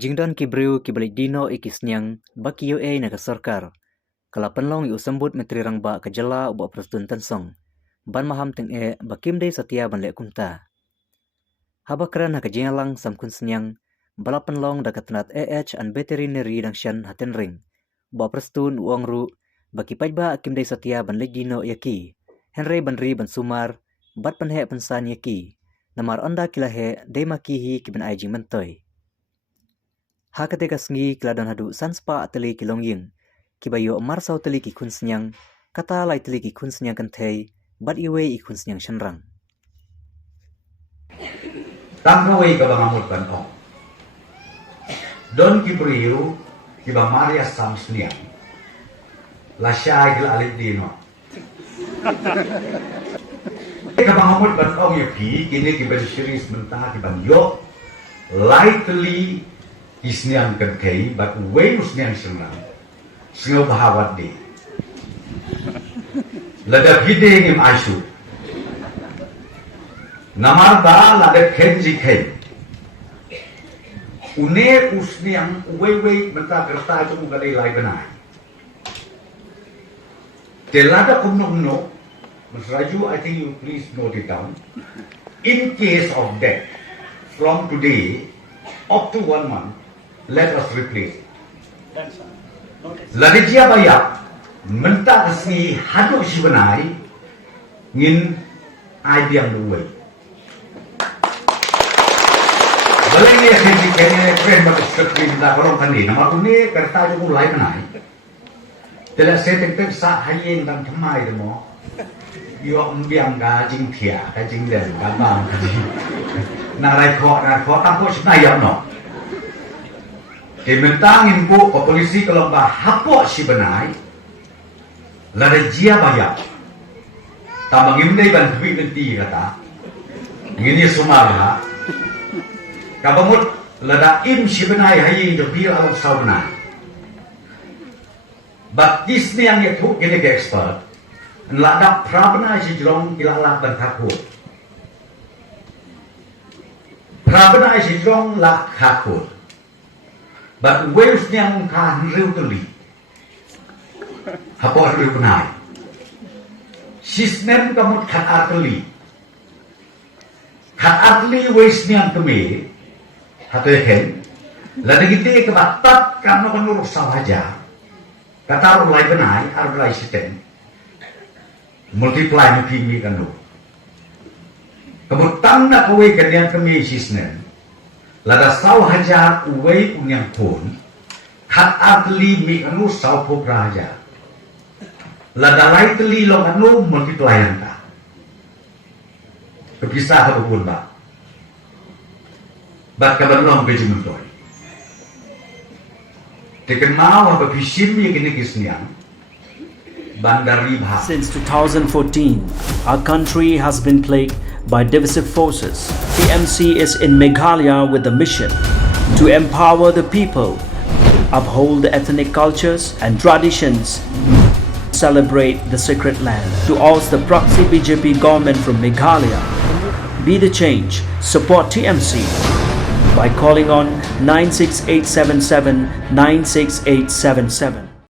jingdan ki briew ki balik dino iki sniang baki UA na ka sorkar. Kala penlong yu Symbud Myntri Rangbah ka jala ubak Presiden Tansong. Ban Maham tyngeh bakim day setia ban lek kumta. Habakran ha ka jingalang samkun sniang bala penlong da katenat an veterinary dang shan haten ring. Ubak Presiden uang ru baki pajba akim day setia ban lek dino yaki. Henry banri ban sumar bat penhe pensan yaki. Namar onda kilahe day makihi ki ban aijing mentoy. Ha ketika sengi keladon hadu sanspa ateli kilongying. Kibayo marsau teli ki khun sniang, kata lai teli ki khun sniang kentei, bat iwe i khun sniang shenrang. Tangkawai ka bangamut bantong. Don ki briew ki ba Maria sam sniang. Lasya gil alit dino. Ka bangamut bantong ya pi kini ki ban series mentah ki ban yo lightly isniang kentei bat way usniang shenrang. Singaw bahawat di. Lada bide ngim aisu. Namar da lada kenji kei. Une usniang way benta kerta itu mugalay lai benai. Telada kumno. Mas Raju, I think you please note it down. In case of death, from today up to 1 month, let us replace it. Lagi dia bayar mentah kesini haduk si benai ngin idea duwe. Balai ni asyik kene friend bagi sekali dah orang kani. Nama tu ni kereta juga mulai benai. Telah saya tengok sah hayin dan themai demo. Yo ambiang gajing tia, gajing len, gabang gajing. Narai kau tak kau sebenarnya no. Mentangin ko ke polisi kalau bah hapok si benai lada jia bayar tambang imdai ban duit nanti kata ini sumarha kabamut lada im si benai hayi jepil alam sau benai but this ni yang itu kini ke expert lada prabna si jrong ilalak ban takut prabna si jrong lak takut. But waves yang kan riu teli, apa riu benai? Sistem kamu kat arteli waves yang kami, hatu hen, lalu kita kebatat karena menurut sahaja, kata ulai benai, ulai sistem, multiply mungkin kanu. Kemudian nak kawai kalian kami sistem. Lada sau hajar uwei unyang pun kat atli mi anu sau pop raja lada lai teli long anu multiply anta kepisah ke pun ba bat kaban long ke jumuntoy teken mau apa pisim ye kini kisniang bandari bha. Since 2014 our country has been plagued by divisive forces. TMC is in Meghalaya with the mission to empower the people, uphold the ethnic cultures and traditions, celebrate the sacred land. To oust the proxy BJP government from Meghalaya, be the change, support TMC by calling on 96877 96877.